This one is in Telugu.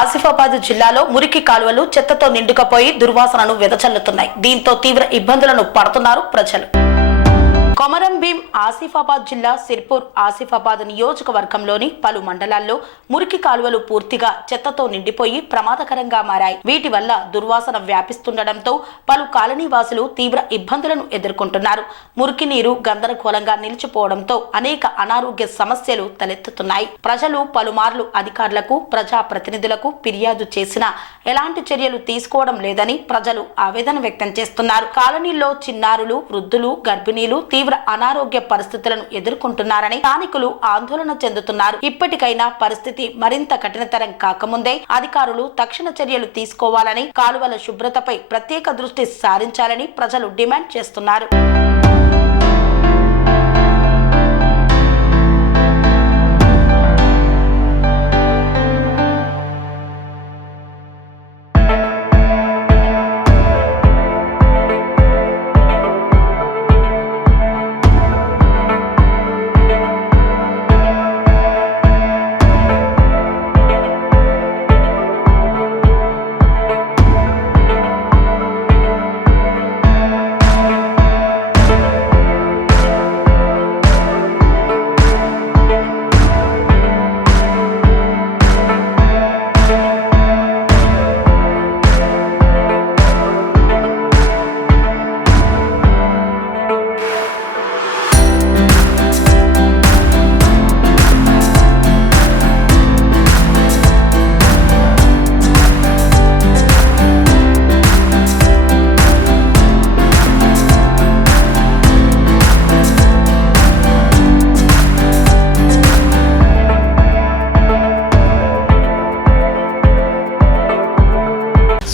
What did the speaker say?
ఆసిఫాబాద్ జిల్లాలో మురికి కాలువలు చెత్తతో నిండుకపోయి దుర్వాసనను వెదజల్లుతున్నాయి. దీంతో తీవ్ర ఇబ్బందులను పడుతున్నారు ప్రజలు. కొమరం భీం ఆసిఫాబాద్ జిల్లా సిర్పూర్ ఆసిఫాబాద్ నియోజకవర్గంలోని పలు మండలాల్లో మురికి కాలువలు పూర్తిగా చెత్తతో నిండిపోయి ప్రమాదకరంగా మారాయి. వీటి వల్ల దుర్వాసన వ్యాపిస్తుండటంతో పలు కాలనీ వాసులు తీవ్ర ఇబ్బందులను ఎదుర్కొంటున్నారు. మురికి నీరు గందరగోళంగా నిలిచిపోవడంతో అనేక అనారోగ్య సమస్యలు తలెత్తుతున్నాయి. ప్రజలు పలుమార్లు అధికారులకు ప్రజా ప్రతినిధులకు ఫిర్యాదు చేసినా ఎలాంటి చర్యలు తీసుకోవడం లేదని ప్రజలు ఆవేదన వ్యక్తం చేస్తున్నారు. కాలనీల్లో చిన్నారులు వృద్ధులు గర్భిణీలు తీవ్ర అనారోగ్య పరిస్థితులను ఎదుర్కొంటున్నారని స్థానికులు ఆందోళన చెందుతున్నారు. ఇప్పటికైనా పరిస్థితి మరింత కఠినతరం కాకముందే అధికారులు తక్షణ చర్యలు తీసుకోవాలని కాలువల శుభ్రతపై ప్రత్యేక దృష్టి సారించాలని ప్రజలు డిమాండ్ చేస్తున్నారు.